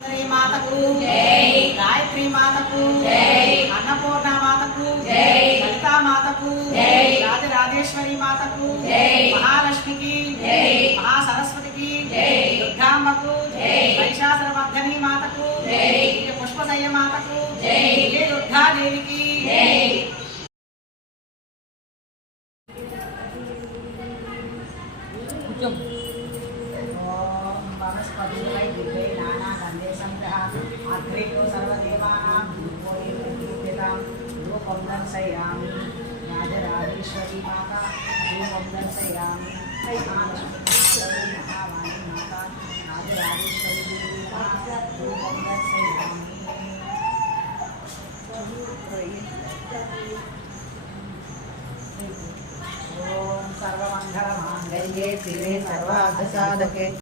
మాతకు గాయత్రి మాతకు అన్నపూర్ణ మాతకు లలితా మాతకు రాజరాజేశ్వరి మాతకు మహాలక్ష్మికి మహాసరస్వతికి దుర్గాంబకు మహిషాసురమర్దిని మాతకు పుష్పశయ్య మాతకు దుర్గాదేవికి वनस्पतिवै दिव्यै नानागन्धे संग्रह अग्रेयो सर्वदेवानां धूपोऽयं रूपं दर्शयामि राजराजेश्वरी माता रूपं दर्शयामि महावाणी माता राजराजेश्वरी माता रूपं दर्शयामि ॐ सर्वमङ्गलमाङ्गल्ये शिवे सर्वार्थसाधके